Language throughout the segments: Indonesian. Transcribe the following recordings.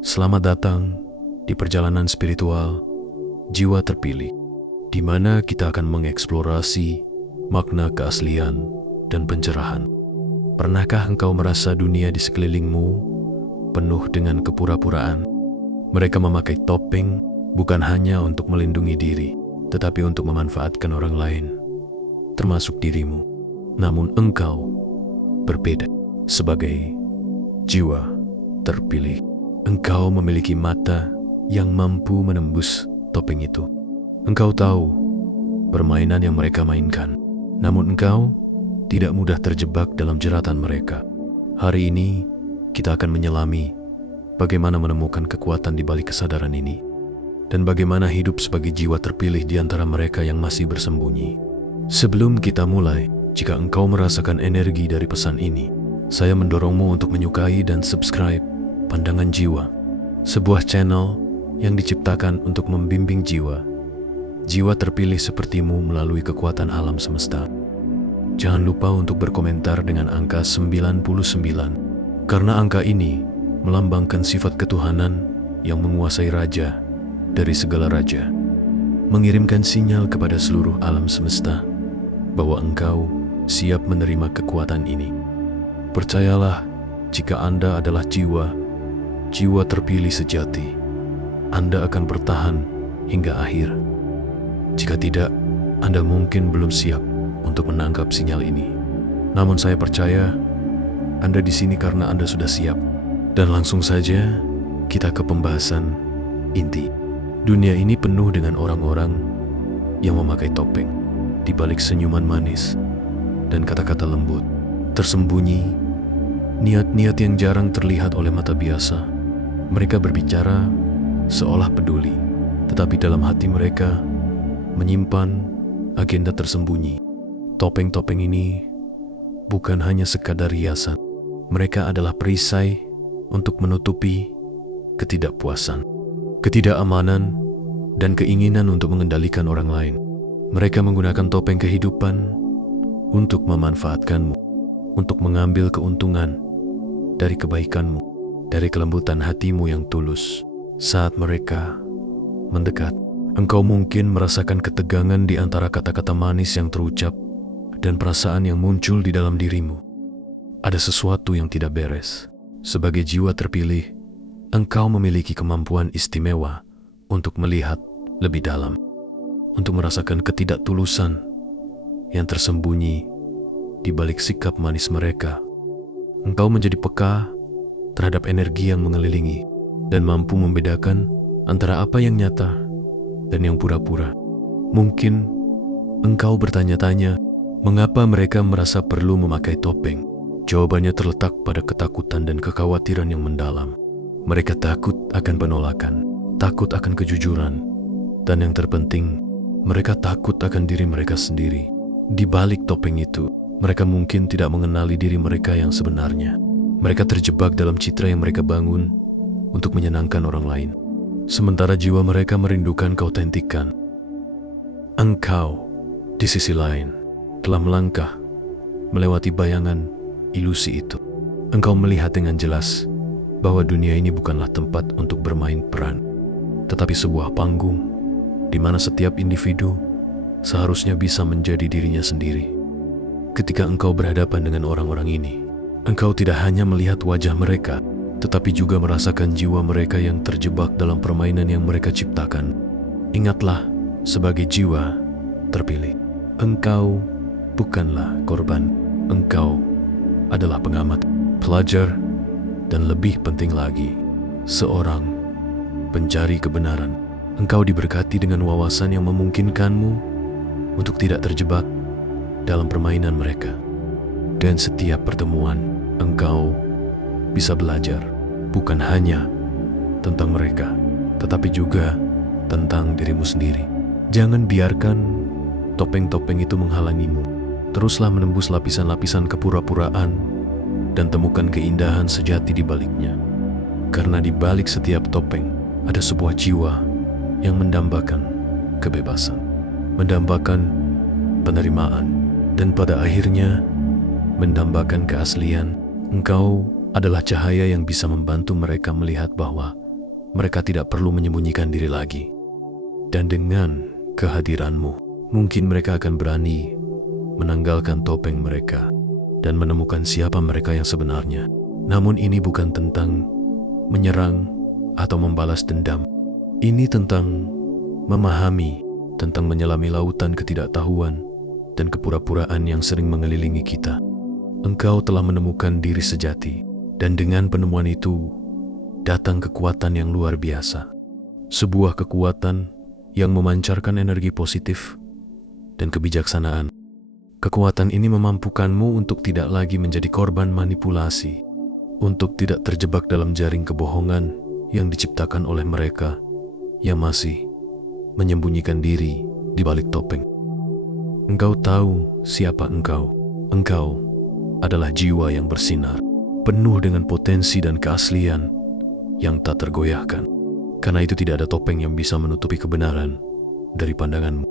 Selamat datang di perjalanan spiritual jiwa terpilih, di mana kita akan mengeksplorasi makna keaslian dan pencerahan. Pernahkah engkau merasa dunia di sekelilingmu penuh dengan kepura-puraan? Mereka memakai topeng bukan hanya untuk melindungi diri, tetapi untuk memanfaatkan orang lain, termasuk dirimu. Namun engkau berbeda. Sebagai jiwa terpilih, engkau memiliki mata yang mampu menembus topeng itu. Engkau tahu permainan yang mereka mainkan, namun engkau tidak mudah terjebak dalam jeratan mereka. Hari ini kita akan menyelami bagaimana menemukan kekuatan di balik kesadaran ini, dan bagaimana hidup sebagai jiwa terpilih di antara mereka yang masih bersembunyi. Sebelum kita mulai, jika engkau merasakan energi dari pesan ini, saya mendorongmu untuk menyukai dan subscribe Pandangan Jiwa, sebuah channel yang diciptakan untuk membimbing jiwa terpilih sepertimu melalui kekuatan alam semesta. Jangan lupa untuk berkomentar dengan angka 99, karena angka ini melambangkan sifat ketuhanan yang menguasai raja dari segala raja, mengirimkan sinyal kepada seluruh alam semesta bahwa engkau siap menerima kekuatan ini. Percayalah, jika Anda adalah jiwa terpilih sejati, Anda akan bertahan hingga akhir. Jika tidak, Anda mungkin belum siap untuk menangkap sinyal ini. Namun saya percaya Anda di sini karena Anda sudah siap. Dan langsung saja kita ke pembahasan inti. Dunia ini penuh dengan orang-orang yang memakai topeng. Di balik senyuman manis dan kata-kata lembut, tersembunyi niat-niat yang jarang terlihat oleh mata biasa. Mereka berbicara seolah peduli, tetapi dalam hati mereka menyimpan agenda tersembunyi. Topeng-topeng ini bukan hanya sekadar hiasan. Mereka adalah perisai untuk menutupi ketidakpuasan, ketidakamanan, dan keinginan untuk mengendalikan orang lain. Mereka menggunakan topeng kehidupan untuk memanfaatkanmu, untuk mengambil keuntungan dari kebaikanmu, dari kelembutan hatimu yang tulus. Saat mereka mendekat, engkau mungkin merasakan ketegangan di antara kata-kata manis yang terucap dan perasaan yang muncul di dalam dirimu. Ada sesuatu yang tidak beres. Sebagai jiwa terpilih, engkau memiliki kemampuan istimewa untuk melihat lebih dalam, untuk merasakan ketidaktulusan yang tersembunyi di balik sikap manis mereka. Engkau menjadi peka terhadap energi yang mengelilingi dan mampu membedakan antara apa yang nyata dan yang pura-pura. Mungkin engkau bertanya-tanya, mengapa mereka merasa perlu memakai topeng? Jawabannya terletak pada ketakutan dan kekhawatiran yang mendalam. Mereka takut akan penolakan, takut akan kejujuran, dan yang terpenting, mereka takut akan diri mereka sendiri. Di balik topeng itu, mereka mungkin tidak mengenali diri mereka yang sebenarnya. Mereka terjebak dalam citra yang mereka bangun untuk menyenangkan orang lain, sementara jiwa mereka merindukan keautentikan. Engkau, di sisi lain, telah melangkah melewati bayangan ilusi itu. Engkau melihat dengan jelas bahwa dunia ini bukanlah tempat untuk bermain peran, tetapi sebuah panggung di mana setiap individu seharusnya bisa menjadi dirinya sendiri. Ketika engkau berhadapan dengan orang-orang ini, engkau tidak hanya melihat wajah mereka, tetapi juga merasakan jiwa mereka yang terjebak dalam permainan yang mereka ciptakan. Ingatlah, sebagai jiwa terpilih, engkau bukanlah korban. Engkau adalah pengamat, pelajar, dan lebih penting lagi, seorang pencari kebenaran. Engkau diberkati dengan wawasan yang memungkinkanmu untuk tidak terjebak dalam permainan mereka. Dan setiap pertemuan, engkau bisa belajar bukan hanya tentang mereka, tetapi juga tentang dirimu sendiri. Jangan biarkan topeng-topeng itu menghalangimu. Teruslah menembus lapisan-lapisan kepura-puraan dan temukan keindahan sejati di baliknya. Karena di balik setiap topeng ada sebuah jiwa yang mendambakan kebebasan, mendambakan penerimaan, dan pada akhirnya mendambakan keaslian. Engkau adalah cahaya yang bisa membantu mereka melihat bahwa mereka tidak perlu menyembunyikan diri lagi. Dan dengan kehadiranmu, mungkin mereka akan berani menanggalkan topeng mereka dan menemukan siapa mereka yang sebenarnya. Namun ini bukan tentang menyerang atau membalas dendam. Ini tentang memahami, tentang menyelami lautan ketidaktahuan dan kepura-puraan yang sering mengelilingi kita. Engkau telah menemukan diri sejati, dan dengan penemuan itu datang kekuatan yang luar biasa. Sebuah kekuatan yang memancarkan energi positif dan kebijaksanaan. Kekuatan ini memampukanmu untuk tidak lagi menjadi korban manipulasi, untuk tidak terjebak dalam jaring kebohongan yang diciptakan oleh mereka yang masih menyembunyikan diri di balik topeng. Engkau tahu siapa engkau. Engkau adalah jiwa yang bersinar, penuh dengan potensi dan keaslian yang tak tergoyahkan. Karena itu tidak ada topeng yang bisa menutupi kebenaran dari pandanganmu.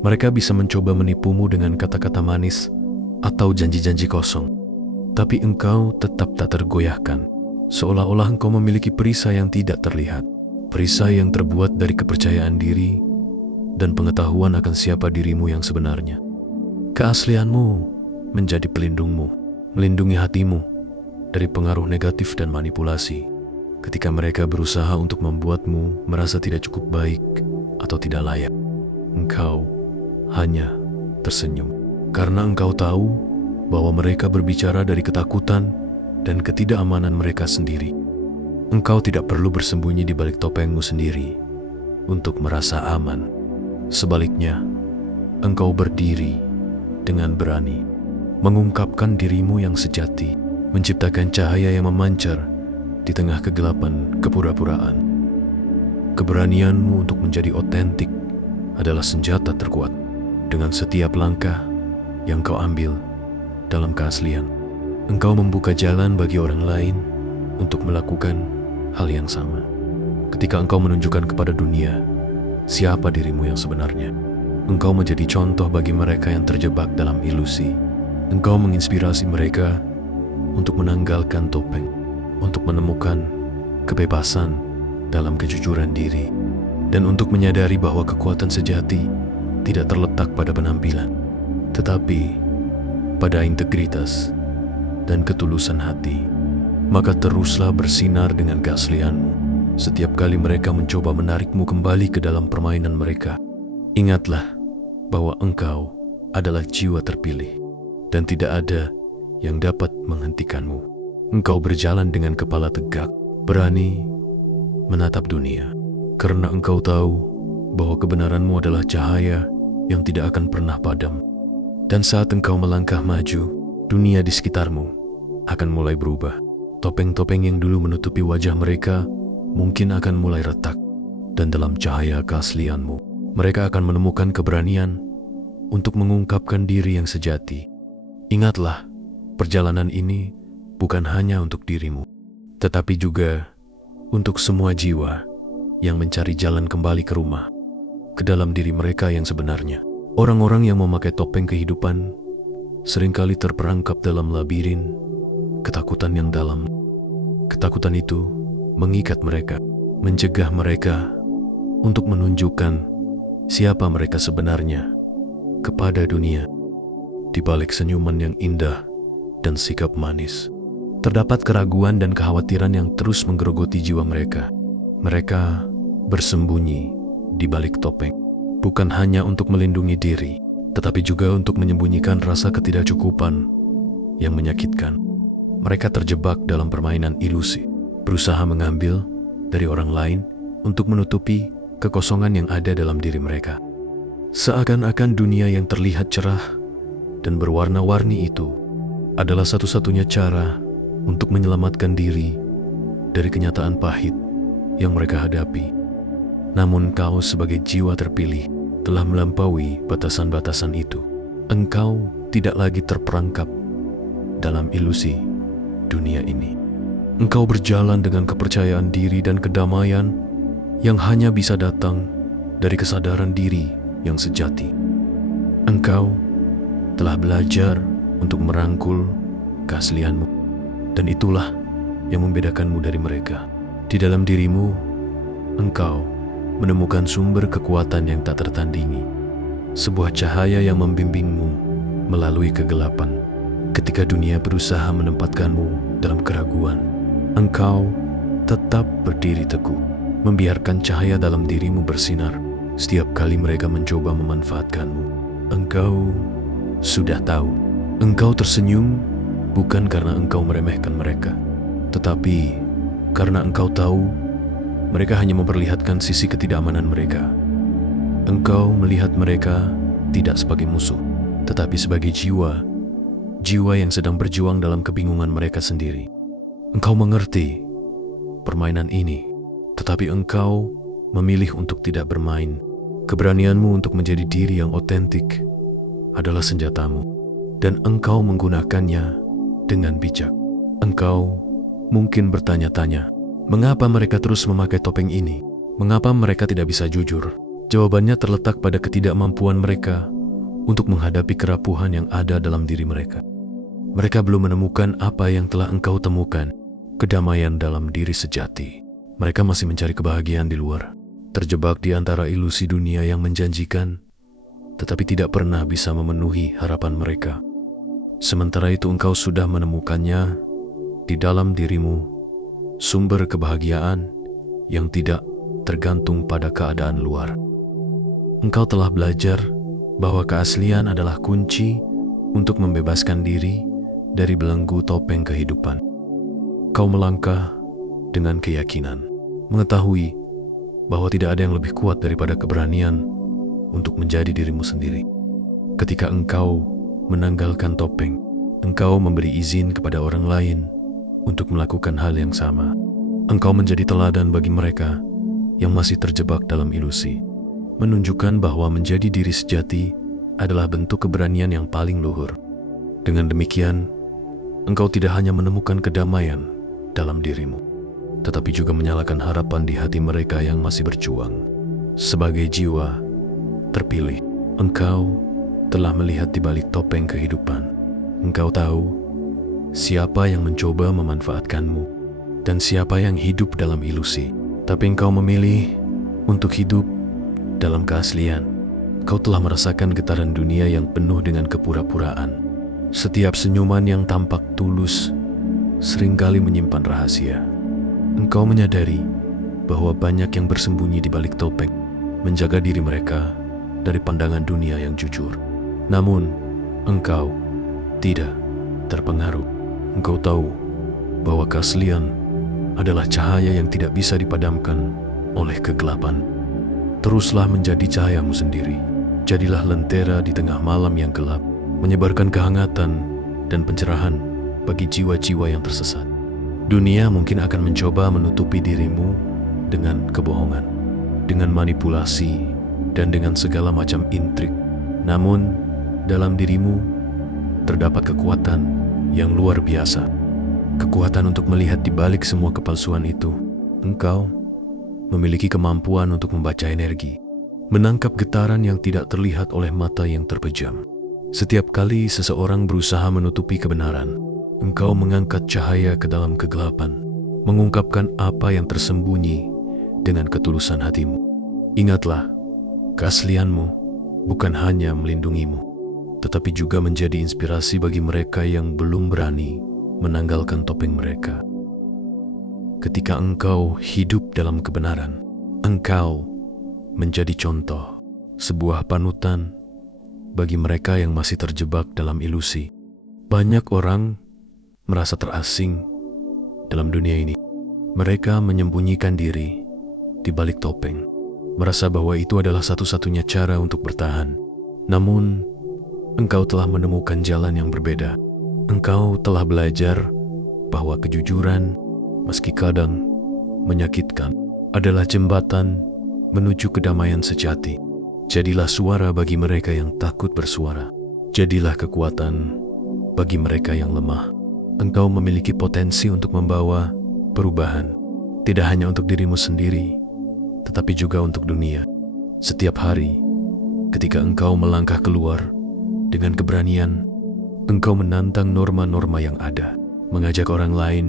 Mereka bisa mencoba menipumu dengan kata-kata manis atau janji-janji kosong. Tapi engkau tetap tak tergoyahkan, seolah-olah engkau memiliki perisai yang tidak terlihat. Perisai yang terbuat dari kepercayaan diri dan pengetahuan akan siapa dirimu yang sebenarnya. Keaslianmu menjadi pelindungmu, melindungi hatimu dari pengaruh negatif dan manipulasi. Ketika mereka berusaha untuk membuatmu merasa tidak cukup baik atau tidak layak, engkau hanya tersenyum. Karena engkau tahu bahwa mereka berbicara dari ketakutan dan ketidakamanan mereka sendiri. Engkau tidak perlu bersembunyi di balik topengmu sendiri untuk merasa aman. Sebaliknya, engkau berdiri dengan berani, mengungkapkan dirimu yang sejati, menciptakan cahaya yang memancar di tengah kegelapan kepura-puraan. Keberanianmu untuk menjadi otentik adalah senjata terkuat. Dengan setiap langkah yang kau ambil dalam keaslian, engkau membuka jalan bagi orang lain untuk melakukan hal yang sama. Ketika engkau menunjukkan kepada dunia siapa dirimu yang sebenarnya, engkau menjadi contoh bagi mereka yang terjebak dalam ilusi. Engkau menginspirasi mereka untuk menanggalkan topeng, untuk menemukan kebebasan dalam kejujuran diri, dan untuk menyadari bahwa kekuatan sejati tidak terletak pada penampilan, tetapi pada integritas dan ketulusan hati. Maka teruslah bersinar dengan keaslianmu. Setiap kali mereka mencoba menarikmu kembali ke dalam permainan mereka, ingatlah bahwa engkau adalah jiwa terpilih dan tidak ada yang dapat menghentikanmu. Engkau berjalan dengan kepala tegak, berani menatap dunia, karena engkau tahu bahwa kebenaranmu adalah cahaya yang tidak akan pernah padam. Dan saat engkau melangkah maju, dunia di sekitarmu akan mulai berubah. Topeng-topeng yang dulu menutupi wajah mereka mungkin akan mulai retak, dan dalam cahaya keaslianmu, mereka akan menemukan keberanian untuk mengungkapkan diri yang sejati. Ingatlah, perjalanan ini bukan hanya untuk dirimu, tetapi juga untuk semua jiwa yang mencari jalan kembali ke rumah, ke dalam diri mereka yang sebenarnya. Orang-orang yang memakai topeng kehidupan seringkali terperangkap dalam labirin ketakutan yang dalam. Ketakutan itu mengikat mereka, mencegah mereka untuk menunjukkan siapa mereka sebenarnya kepada dunia. Di balik senyuman yang indah dan sikap manis, terdapat keraguan dan kekhawatiran yang terus menggerogoti jiwa mereka. Mereka bersembunyi di balik topeng, bukan hanya untuk melindungi diri, tetapi juga untuk menyembunyikan rasa ketidakcukupan yang menyakitkan. Mereka terjebak dalam permainan ilusi, berusaha mengambil dari orang lain untuk menutupi kekosongan yang ada dalam diri mereka. Seakan-akan dunia yang terlihat cerah dan berwarna-warni itu adalah satu-satunya cara untuk menyelamatkan diri dari kenyataan pahit yang mereka hadapi. Namun kau sebagai jiwa terpilih telah melampaui batasan-batasan itu. Engkau tidak lagi terperangkap dalam ilusi dunia ini. Engkau berjalan dengan kepercayaan diri dan kedamaian yang hanya bisa datang dari kesadaran diri yang sejati. Engkau telah belajar untuk merangkul keaslianmu, dan itulah yang membedakanmu dari mereka. Di dalam dirimu engkau menemukan sumber kekuatan yang tak tertandingi. Sebuah cahaya yang membimbingmu melalui kegelapan. Ketika dunia berusaha menempatkanmu dalam keraguan, engkau tetap berdiri teguh, membiarkan cahaya dalam dirimu bersinar. Setiap kali mereka mencoba memanfaatkanmu, engkau sudah tahu. Engkau tersenyum bukan karena engkau meremehkan mereka, tetapi karena engkau tahu mereka hanya memperlihatkan sisi ketidakamanan mereka. Engkau melihat mereka tidak sebagai musuh, tetapi sebagai jiwa yang sedang berjuang dalam kebingungan mereka sendiri. Engkau mengerti permainan ini, tetapi engkau memilih untuk tidak bermain. Keberanianmu untuk menjadi diri yang otentik adalah senjatamu, dan engkau menggunakannya dengan bijak. Engkau mungkin bertanya-tanya, mengapa mereka terus memakai topeng ini? Mengapa mereka tidak bisa jujur? Jawabannya terletak pada ketidakmampuan mereka untuk menghadapi kerapuhan yang ada dalam diri mereka. Mereka belum menemukan apa yang telah engkau temukan, kedamaian dalam diri sejati. Mereka masih mencari kebahagiaan di luar, terjebak di antara ilusi dunia yang menjanjikan, tetapi tidak pernah bisa memenuhi harapan mereka. Sementara itu engkau sudah menemukannya di dalam dirimu, sumber kebahagiaan yang tidak tergantung pada keadaan luar. Engkau telah belajar bahwa keaslian adalah kunci untuk membebaskan diri dari belenggu topeng kehidupan. Kau melangkah dengan keyakinan, mengetahui bahwa tidak ada yang lebih kuat daripada keberanian untuk menjadi dirimu sendiri. Ketika engkau menanggalkan topeng, engkau memberi izin kepada orang lain untuk melakukan hal yang sama. Engkau menjadi teladan bagi mereka yang masih terjebak dalam ilusi, menunjukkan bahwa menjadi diri sejati adalah bentuk keberanian yang paling luhur. Dengan demikian, engkau tidak hanya menemukan kedamaian dalam dirimu, tetapi juga menyalakan harapan di hati mereka yang masih berjuang. Sebagai jiwa terpilih, engkau telah melihat di balik topeng kehidupan. Engkau tahu siapa yang mencoba memanfaatkanmu dan siapa yang hidup dalam ilusi. Tapi engkau memilih untuk hidup dalam keaslian. Kau telah merasakan getaran dunia yang penuh dengan kepura-puraan. Setiap senyuman yang tampak tulus seringkali menyimpan rahasia. Engkau menyadari bahwa banyak yang bersembunyi di balik topeng, menjaga diri mereka dari pandangan dunia yang jujur. Namun, engkau tidak terpengaruh. Engkau tahu bahwa keaslian adalah cahaya yang tidak bisa dipadamkan oleh kegelapan. Teruslah menjadi cahayamu sendiri. Jadilah lentera di tengah malam yang gelap, menyebarkan kehangatan dan pencerahan bagi jiwa-jiwa yang tersesat. Dunia mungkin akan mencoba menutupi dirimu dengan kebohongan, dengan manipulasi, dan dengan segala macam intrik. Namun, dalam dirimu terdapat kekuatan yang luar biasa. Kekuatan untuk melihat di balik semua kepalsuan itu. Engkau memiliki kemampuan untuk membaca energi, menangkap getaran yang tidak terlihat oleh mata yang terpejam. Setiap kali seseorang berusaha menutupi kebenaran, engkau mengangkat cahaya ke dalam kegelapan, mengungkapkan apa yang tersembunyi dengan ketulusan hatimu. Ingatlah, keaslianmu bukan hanya melindungimu, tetapi juga menjadi inspirasi bagi mereka yang belum berani menanggalkan topeng mereka. Ketika engkau hidup dalam kebenaran, engkau menjadi contoh, sebuah panutan bagi mereka yang masih terjebak dalam ilusi. Banyak orang merasa terasing dalam dunia ini. Mereka menyembunyikan diri di balik topeng, merasa bahwa itu adalah satu-satunya cara untuk bertahan. Namun, engkau telah menemukan jalan yang berbeda. Engkau telah belajar bahwa kejujuran, meski kadang menyakitkan, adalah jembatan menuju kedamaian sejati. Jadilah suara bagi mereka yang takut bersuara. Jadilah kekuatan bagi mereka yang lemah. Engkau memiliki potensi untuk membawa perubahan, tidak hanya untuk dirimu sendiri, tetapi juga untuk dunia. Setiap hari, ketika engkau melangkah keluar dengan keberanian, engkau menantang norma-norma yang ada, mengajak orang lain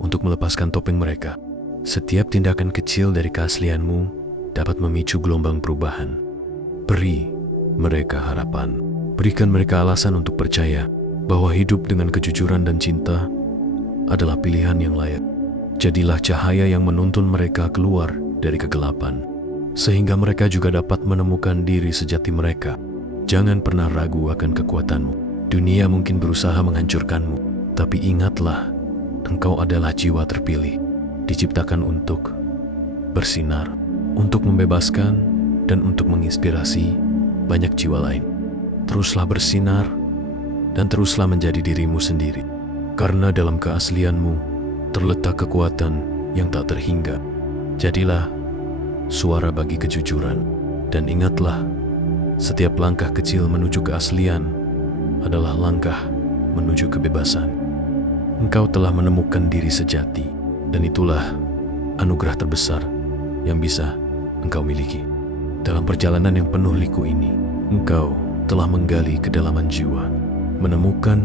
untuk melepaskan topeng mereka, Setiap tindakan kecil dari keaslianmu dapat memicu gelombang perubahan. Beri mereka harapan. Berikan mereka alasan untuk percaya bahwa hidup dengan kejujuran dan cinta adalah pilihan yang layak. Jadilah cahaya yang menuntun mereka keluar dari kegelapan, sehingga mereka juga dapat menemukan diri sejati mereka. Jangan pernah ragu akan kekuatanmu. Dunia mungkin berusaha menghancurkanmu, tapi ingatlah, engkau adalah jiwa terpilih, diciptakan untuk bersinar, untuk membebaskan, dan untuk menginspirasi banyak jiwa lain. Teruslah bersinar, dan teruslah menjadi dirimu sendiri. Karena dalam keaslianmu terletak kekuatan yang tak terhingga. Jadilah suara bagi kejujuran, dan ingatlah, setiap langkah kecil menuju keaslian adalah langkah menuju kebebasan. Engkau telah menemukan diri sejati, dan itulah anugerah terbesar yang bisa engkau miliki. Dalam perjalanan yang penuh liku ini, engkau telah menggali kedalaman jiwa, menemukan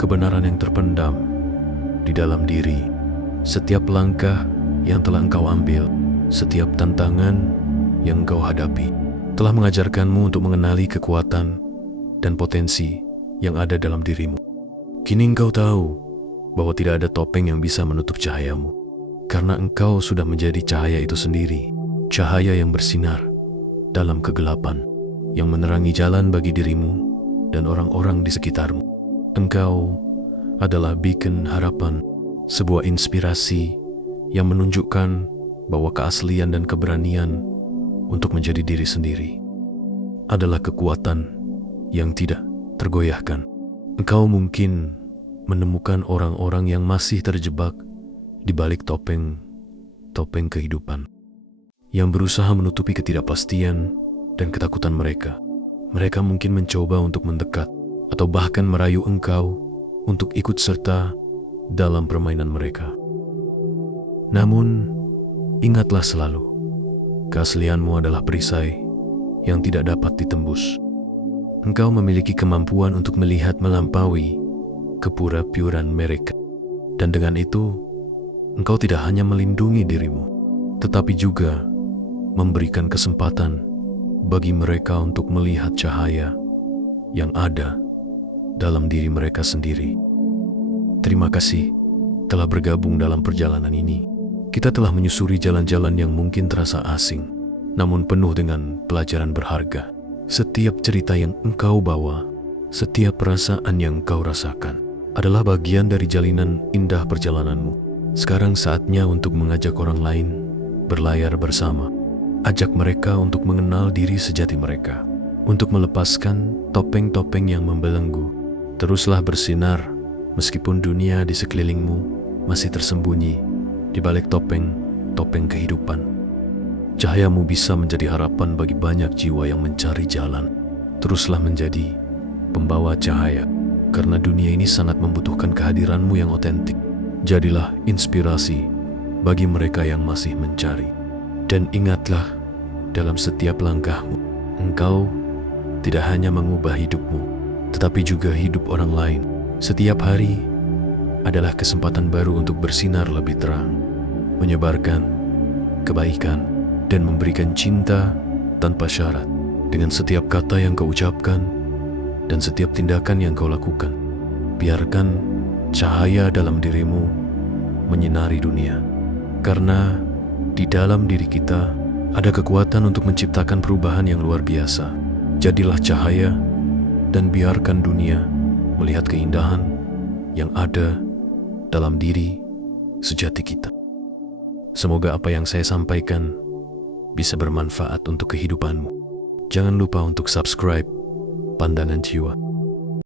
kebenaran yang terpendam di dalam diri. Setiap langkah yang telah engkau ambil, setiap tantangan yang engkau hadapi, telah mengajarkanmu untuk mengenali kekuatan dan potensi yang ada dalam dirimu. Kini engkau tahu bahwa tidak ada topeng yang bisa menutup cahayamu, karena engkau sudah menjadi cahaya itu sendiri, cahaya yang bersinar dalam kegelapan, yang menerangi jalan bagi dirimu dan orang-orang di sekitarmu. Engkau adalah beacon harapan, sebuah inspirasi yang menunjukkan bahwa keaslian dan keberanian untuk menjadi diri sendiri adalah kekuatan yang tidak tergoyahkan. Engkau mungkin menemukan orang-orang yang masih terjebak di balik topeng kehidupan, yang berusaha menutupi ketidakpastian dan ketakutan mereka. Mereka mungkin mencoba untuk mendekat atau bahkan merayu engkau untuk ikut serta dalam permainan mereka. Namun, ingatlah selalu, keaslianmu adalah perisai yang tidak dapat ditembus. Engkau memiliki kemampuan untuk melihat melampaui kepura-puraan mereka. Dan dengan itu, engkau tidak hanya melindungi dirimu, tetapi juga memberikan kesempatan bagi mereka untuk melihat cahaya yang ada dalam diri mereka sendiri. Terima kasih telah bergabung dalam perjalanan ini. Kita telah menyusuri jalan-jalan yang mungkin terasa asing, namun penuh dengan pelajaran berharga. Setiap cerita yang engkau bawa, setiap perasaan yang engkau rasakan, adalah bagian dari jalinan indah perjalananmu. Sekarang saatnya untuk mengajak orang lain berlayar bersama. Ajak mereka untuk mengenal diri sejati mereka, untuk melepaskan topeng-topeng yang membelenggu. Teruslah bersinar, meskipun dunia di sekelilingmu masih tersembunyi di balik topeng kehidupan. Cahayamu bisa menjadi harapan bagi banyak jiwa yang mencari jalan. Teruslah menjadi pembawa cahaya, karena dunia ini sangat membutuhkan kehadiranmu yang otentik. Jadilah inspirasi bagi mereka yang masih mencari. Dan ingatlah, dalam setiap langkahmu, engkau tidak hanya mengubah hidupmu, tetapi juga hidup orang lain. Setiap hari adalah kesempatan baru untuk bersinar lebih terang, menyebarkan kebaikan, dan memberikan cinta tanpa syarat. Dengan setiap kata yang kau ucapkan dan setiap tindakan yang kau lakukan, biarkan cahaya dalam dirimu menyinari dunia. Karena di dalam diri kita ada kekuatan untuk menciptakan perubahan yang luar biasa. Jadilah cahaya dan biarkan dunia melihat keindahan yang ada dalam diri sejati kita. Semoga apa yang saya sampaikan bisa bermanfaat untuk kehidupanmu. Jangan lupa untuk subscribe Pandangan Jiwa.